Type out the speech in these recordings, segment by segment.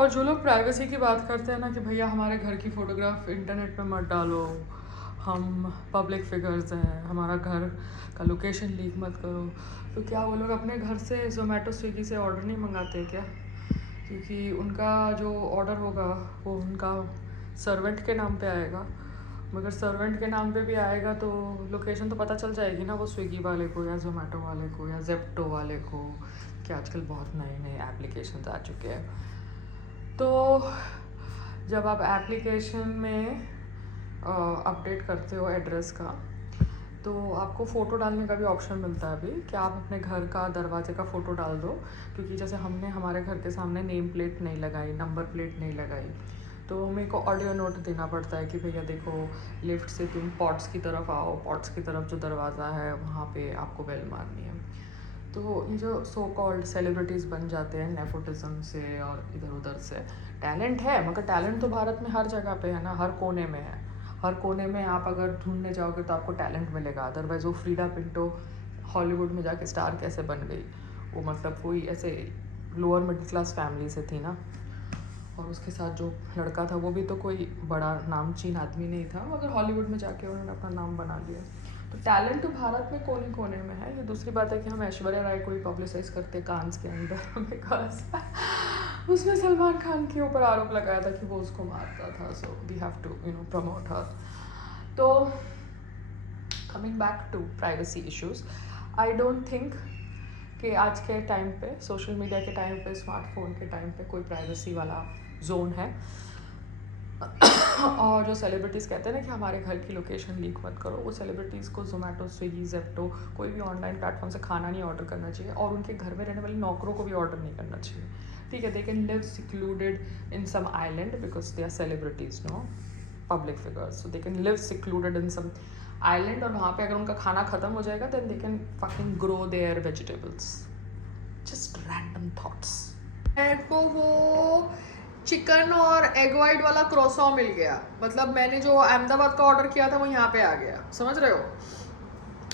और जो लोग प्राइवेसी की बात करते हैं ना कि भैया हमारे घर की फ़ोटोग्राफ इंटरनेट पे मत डालो, हम पब्लिक फिगर्स हैं, हमारा घर का लोकेशन लीक मत करो, तो क्या वो लोग अपने घर से ज़ोमेटो स्विगी से ऑर्डर नहीं मंगाते क्या? क्योंकि उनका जो ऑर्डर होगा वो उनका सर्वेंट के नाम पे आएगा, मगर सर्वेंट के नाम पे भी आएगा तो लोकेशन तो पता चल जाएगी ना वो स्विगी वाले को या ज़ोमेटो वाले को या जेप्टो वाले को, कि आजकल बहुत नए नए एप्लीकेशंस आ चुके हैं। तो जब आप एप्लीकेशन में अपडेट करते हो एड्रेस का, तो आपको फ़ोटो डालने का भी ऑप्शन मिलता है अभी कि आप अपने घर का दरवाजे का फ़ोटो डाल दो। क्योंकि जैसे हमने हमारे घर के सामने नेम प्लेट नहीं लगाई, नंबर प्लेट नहीं लगाई, तो मेरे को ऑडियो नोट देना पड़ता है कि भैया देखो, लिफ्ट से तुम पॉट्स की तरफ आओ, पॉट्स की तरफ जो दरवाज़ा है वहाँ पे आपको बेल मारनी है। तो ये जो सो कॉल्ड सेलिब्रिटीज़ बन जाते हैं नेपोटिज्म से और इधर उधर से, टैलेंट है मगर टैलेंट तो भारत में हर जगह पे है ना, हर कोने में है। हर कोने में आप अगर ढूंढने जाओगे तो आपको टैलेंट मिलेगा। अदरवाइज़ वो फ्रीडा पिंटो हॉलीवुड में जाके स्टार कैसे बन गई? वो मतलब कोई ऐसे लोअर मिडिल क्लास फैमिली से थी ना, और उसके साथ जो लड़का था वो भी तो कोई बड़ा नामचीन आदमी नहीं था, मगर हॉलीवुड में जाके उन्होंने अपना नाम बना लिया। तो टैलेंट तो भारत में कोने कोने में है। ये दूसरी बात है कि हम ऐश्वर्या राय को ही पब्लिसाइज करते हैं कांस के अंदर बिकॉज उसने सलमान खान के ऊपर आरोप लगाया था कि वो उसको मारता था, so we have to promote her. तो coming back to privacy issues, I don't think कि आज के टाइम पे, सोशल मीडिया के टाइम पे, स्मार्टफोन के टाइम पे कोई प्राइवेसी वाला जोन है। और जो सेलिब्रिटीज़ कहते हैं ना कि हमारे घर की लोकेशन लीक मत करो, वो सेलिब्रिटीज़ को जोमेटो, स्विगी, जेप्टो कोई भी ऑनलाइन प्लेटफॉर्म से खाना नहीं ऑर्डर करना चाहिए, और उनके घर में रहने वाली नौकरों को भी ऑर्डर नहीं करना चाहिए। ठीक है, they can live secluded in some island because they are celebrities, no public figures, so they can live secluded in some island, और वहाँ पे अगर उनका खाना ख़त्म हो जाएगा then they can fucking grow their vegetables. Just random thoughts. मेरे को वो चिकन और एग वाइट वाला क्रोसॉ मिल गया, मतलब मैंने जो अहमदाबाद का ऑर्डर किया था वो यहाँ पे आ गया, समझ रहे हो?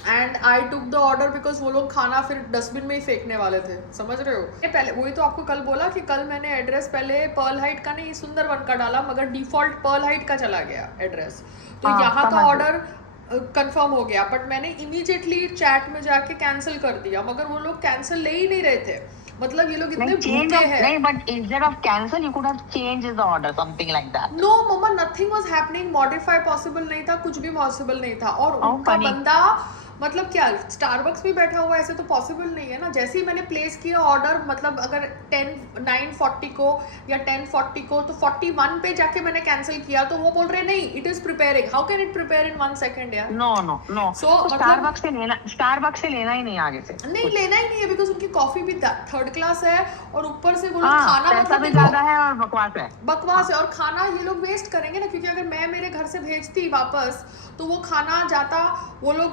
And I took the order because वो लोग खाना फिर डस्टबिन में ही फेंकने वाले थे, समझ रहे हो? पहले वही तो आपको कल बोला कि कल मैंने एड्रेस पहले पर्ल हाइट का नहीं सुंदरवन का डाला, मगर डिफॉल्ट पर्ल हाइट का चला गया एड्रेस, तो यहाँ का ऑर्डर कंफर्म हो गया। बट मैंने इमीडिएटली चैट में जाके कैंसिल कर दिया, मगर वो लोग कैंसिल ले ही नहीं रहे थे। मतलब ये लोग इतने भूखे हैं। नहीं, but instead of cancel, you could have changed the order, something like that. No mama, nothing was happening, modify possible नहीं था, कुछ भी पॉसिबल नहीं था। और उनका funny. बंदा मतलब क्या स्टारबक्स में बैठा हुआ, ऐसे तो पॉसिबल नहीं है ना। जैसे ही मैंने प्लेस किया ऑर्डर, मतलब अगर 9:40 को या 10:40 को, तो 41 पे जाके मैंने कैंसिल किया, तो वो बोल रहे नहीं it is preparing. How can it prepare in 1 second यार? No. So, स्टारबक्स से लेना ही नहीं आगे से। नहीं लेना ही नहीं है बिकॉज उनकी कॉफी भी 3rd क्लास है, और ऊपर से वो लोग खाना पैसा मतलब भी ज्यादा है और बकवास है। और खाना ये लोग वेस्ट करेंगे ना, क्योंकि अगर मैं मेरे घर से भेजती वापस तो वो खाना जाता, वो लोग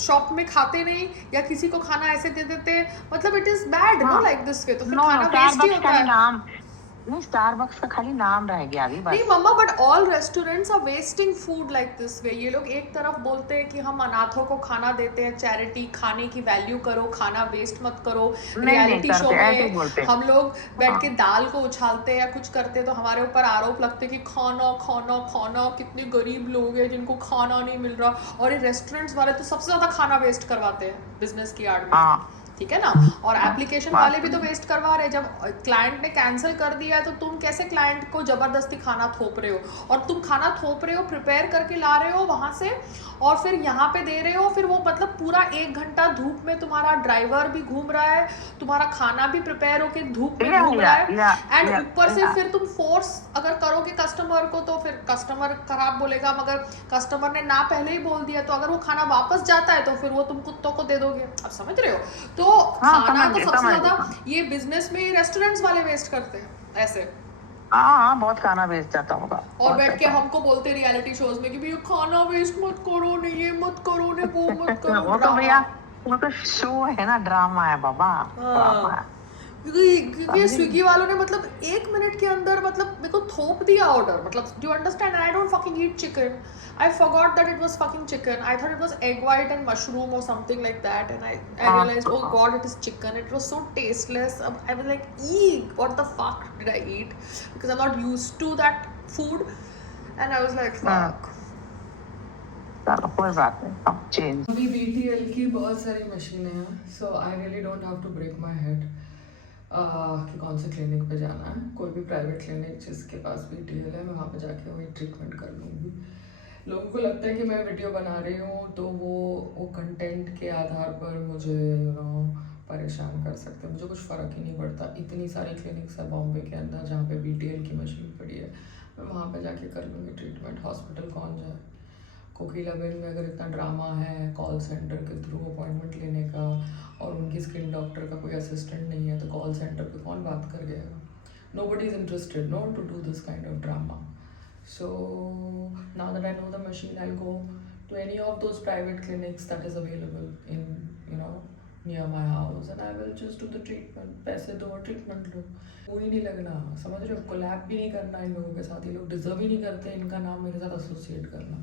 शॉप में खाते नहीं, या किसी को खाना ऐसे दे देते, मतलब it is bad know like this वे, तो फिर खाना वेस्ट ही होता है। नहीं, स्टारबक्स का खाली नाम रह गया अभी बस। नहीं मम्मा, but all restaurants are wasting food like this way. ये लोग एक तरफ बोलते हैं कि हम अनाथों को खाना देते हैं, चैरिटी, खाने की वैल्यू करो, खाना वेस्ट मत करो। रियलिटी शो में हम लोग बैठ के दाल को उछालते हैं या कुछ करते हैं, तो हमारे ऊपर आरोप लगते हैं कि खाना खाना खाना, कितने गरीब लोग हैं जिनको खाना नहीं मिल रहा। और ये रेस्टोरेंट्स वाले तो सबसे ज्यादा खाना वेस्ट करवाते हैं बिजनेस की आड़ में, ठीक है ना? और एप्लीकेशन वाले भी तो वेस्ट करवा रहे हैं। जब क्लाइंट ने कैंसिल कर दिया है तो तुम कैसे क्लाइंट को जबरदस्ती खाना थोप रहे हो? और तुम खाना थोप रहे हो, प्रिपेयर करके ला रहे हो वहां से, और फिर यहाँ पे दे रहे हो। फिर वो मतलब पूरा 1 घंटा धूप में तुम्हारा ड्राइवर भी घूम रहा है, तुम्हारा खाना भी प्रिपेयर होके धूप में घूम रहा है, एंड ऊपर से फिर तुम फोर्स अगर करोगे कस्टमर को तो फिर कस्टमर खराब बोलेगा। मगर कस्टमर ने ना पहले ही बोल दिया, तो अगर वो खाना वापस जाता है तो फिर वो तुम कुत्तों को दे दोगे। अब समझ रहे हो? तो खाना तो सबसे ज्यादा ये बिजनेस में रेस्टोरेंट्स वाले वेस्ट करते हैं ऐसे। हाँ, बहुत खाना वेस्ट जाता होगा। और बैठ के हमको बोलते रियलिटी शोज में कि भैया खाना वेस्ट मत करो, ने ये मत करो, ने वो मत करो। वो तो भैया, वो तो शो है ना, ड्रामा है बाबा, ड्रामा है। क्योंकि स्विगी वालों ने मतलब 1 मिनट के अंदर मतलब मेरे को थोप दिया ऑर्डर, मतलब do understand, I don't fucking eat chicken, I forgot that it was fucking chicken, I thought it was egg white and mushroom और something like that, and I realized oh god it is chicken, it was so tasteless. I was like, eek, what the fuck did I eat, because I'm not used to that food, and I was like fuck. चलो कोई बात नहीं, अब change. अभी BTL की बहुत सारी मशीनें हैं, so I really don't have to break my head कि कौन से क्लिनिक पे जाना है। कोई भी प्राइवेट क्लिनिक जिसके पास BTL है, मैं वहाँ पे जाके वही ट्रीटमेंट कर लूँगी। लोगों को लगता है कि मैं वीडियो बना रही हूँ तो वो कंटेंट के आधार पर मुझे परेशान कर सकते हैं। मुझे कुछ फ़र्क ही नहीं पड़ता। इतनी सारी क्लिनिक्स है बॉम्बे के अंदर जहाँ पे BTL की मशीन पड़ी है, मैं वहाँ पे जाके कर लूँगी ट्रीटमेंट। हॉस्पिटल कौन जाए? कोकिलाबेन में अगर इतना ड्रामा है कॉल सेंटर के थ्रू अपॉइंटमेंट लेने का, और उनकी स्किन डॉक्टर का कोई असिस्टेंट नहीं है, तो कॉल सेंटर पे कौन बात कर गया? Nobody is interested no to do this kind of drama. So now that I know the machine, I'll go to any of those private clinics that is available in near my house, and I will just do the treatment. पैसे दो और treatment लो। वो ही नहीं लगना, समझ रहे हो? Collab भी नहीं करना इन लोगों के साथ। ये लोग डिजर्व ही नहीं करते इनका नाम मेरे साथ एसोसिएट करना।